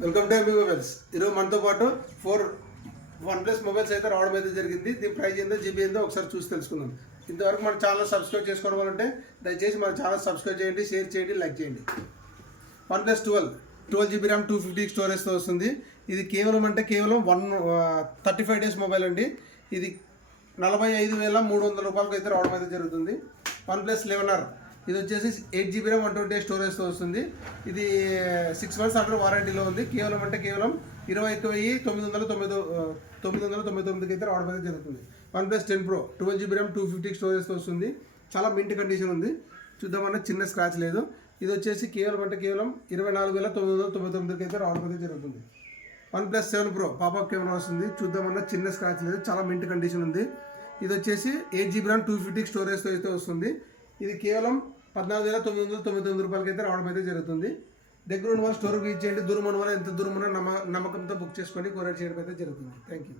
Welcome to MB mobiles. ఈరోజు మనతో పాటు 4 OnePlus మొబైల్స్ అయితే రావడం అయితే జరిగింది. దీని ప్రైస్ ఏందో జీబీ ఏందో ఒకసారి చూసి తెలుసుకుందాం. ఇంతవరకు మన ఛానల్ సబ్స్క్రైబ్ చేసుకోవడం అంటే దయచేసి మన ఛానల్ సబ్స్క్రైబ్ చేయండి, షేర్ చేయండి, లైక్ చేయండి. OnePlus 12 GB ర్యామ్ 250 స్టోరేజ్తో వస్తుంది. ఇది కేవలం 35 డేస్ మొబైల్ అండి. ఇది 45,300 రూపాయలకి అయితే రావడం అయితే జరుగుతుంది. OnePlus 11R ఇది వచ్చేసి 8 GB ర్యామ్ 128 స్టోరేజ్తో వస్తుంది. ఇది 6 months అండర్ వారంటీలో ఉంది. కేవలం 21,999కి అయితే రావడం అయితే జరుగుతుంది. OnePlus 10 Pro 12 GB ర్యామ్ 250 స్టోరేజ్తో వస్తుంది. చాలా మింట్ కండిషన్ ఉంది. చూద్దామన్నా చిన్న స్క్రాచ్ లేదు. ఇది వచ్చేసి కేవలం 24,999కి అయితే రావడం అయితే జరుగుతుంది. OnePlus 7 Pro పాపప్ కెమెరా వస్తుంది. చూద్దామన్నా చిన్న స్క్రాచ్ లేదు. చాలా మింట్ కండిషన్ ఉంది. ఇది వచ్చేసి 8 GB ర్యామ్ 250 స్టోరేజ్తో అయితే వస్తుంది. ఇది కేవలం 14,999 రూపాయలకి అయితే రావడం అయితే జరుగుతుంది. దగ్గర ఉన్న వాళ్ళు స్టోర్కి రీచ్ చేయండి. దూరం ఉన్న వాళ్ళు ఎంత దూరం ఉన్నా నమ్మకంతో బుక్ చేసుకొని కొరియర్ చేయడం అయితే జరుగుతుంది. Thank you.